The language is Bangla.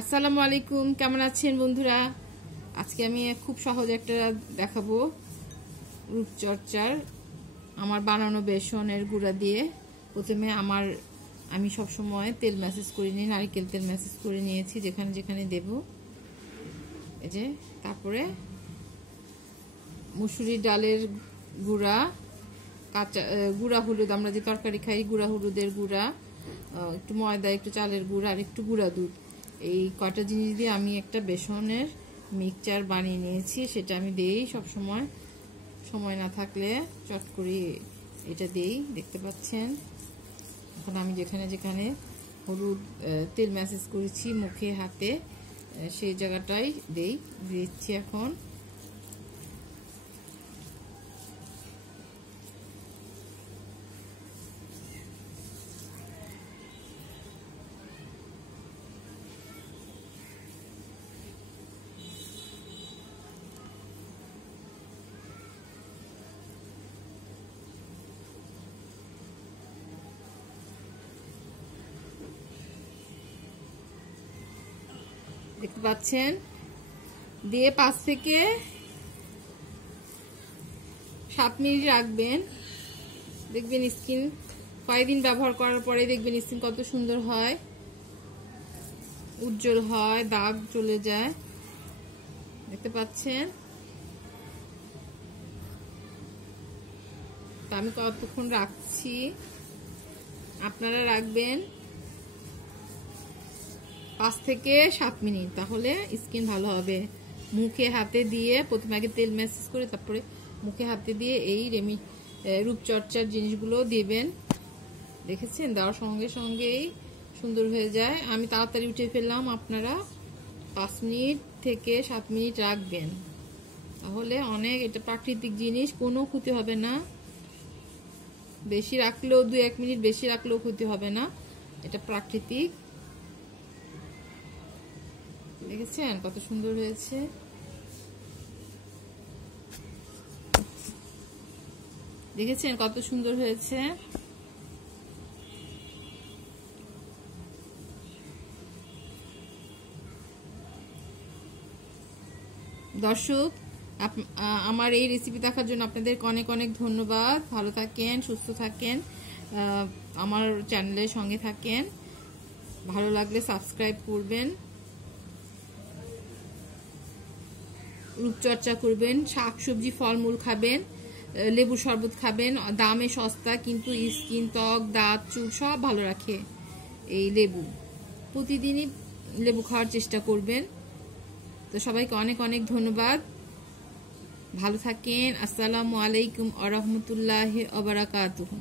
আসসালামু আলাইকুম, কেমন আছেন বন্ধুরা? আজকে আমি খুব সহজ একটা দেখাবো রূপচর্চার আমার বানানো বেসনের গুঁড়া দিয়ে। প্রথমে আমি সব সময় তেল ম্যাসেজ করে নিই, নারকেল তেল ম্যাসেজ করে নিয়েছি যেখানে যেখানে দেব। এই যে তারপরে মুসুরি ডালের গুঁড়া, কাঁচা গুঁড়া হলুদ, আমরা যে তরকারি খাই গুঁড়া হলুদের গুঁড়া, একটু ময়দা, একটু চালের গুঁড়া আর একটু গুঁড়া দুধ, এই কয়টা জিনিস দিয়ে আমি একটা বেসনের মিক্সচার বানিয়ে নিয়েছি। সেটা আমি দেই সব সময়, সময় না থাকলে চট করে এটা দেই। দেখতে পাচ্ছেন এখন আমি যেখানে যেখানে হলুদ তেল ম্যাসেজ করেছি মুখে হাতে, সেই জায়গাটাই দিচ্ছি এখন। দেখতে পাচ্ছেন দিয়ে 5 থেকে 7 মিনিট রাখবেন। দেখবেন স্কিন কয়েকদিন ব্যবহার করার পরে দেখবেন স্কিন কত সুন্দর হয়, উজ্জ্বল হয়, দাগ চলে যায়। দেখতে পাচ্ছেন আমি কতক্ষণ রাখছি, আপনারা রাখবেন 5 থেকে 7 মিনিট, তাহলে স্কিন ভালো হবে। মুখে হাতে দিয়ে প্রথমে আগে তেল ম্যাসেজ করে তারপরে মুখে হাতে দিয়ে এই রূপচর্চার জিনিসগুলো দিবেন। দেখেছেন দেওয়ার সঙ্গে সঙ্গেই সুন্দর হয়ে যায়। আমি তাড়াতাড়ি উঠে ফেললাম, আপনারা 5 মিনিট থেকে 7 মিনিট রাখবেন, তাহলে অনেক, এটা প্রাকৃতিক জিনিস, কোনো ক্ষতি হবে না। বেশি রাখলেও 2-1 মিনিট বেশি রাখলেও ক্ষতি হবে না, এটা প্রাকৃতিক। দেখেছেন কত সুন্দর হয়েছে। দেখেছেন কত সুন্দর হয়েছে। দর্শক, আমার এই রেসিপি দেখার জন্য আপনাদের অনেক অনেক ধন্যবাদ। ভালো থাকেন, সুস্থ থাকেন, আমার চ্যানেলের সঙ্গে থাকেন। ভালো লাগলে সাবস্ক্রাইব করবেন, রূপচর্চা করবেন, শাকসবজি ফলমূল খাবেন, লেবু শরবত খাবেন। দামে সস্তা কিন্তু স্কিন, ত্বক, দাঁত, চুল সব ভালো রাখে এই লেবু। প্রতিদিনই লেবু খাওয়ার চেষ্টা করবেন। তো সবাইকে অনেক অনেক ধন্যবাদ, ভালো থাকেন। আসসালামু আলাইকুম ওয়া রাহমাতুল্লাহি ওয়া বারাকাতুহু।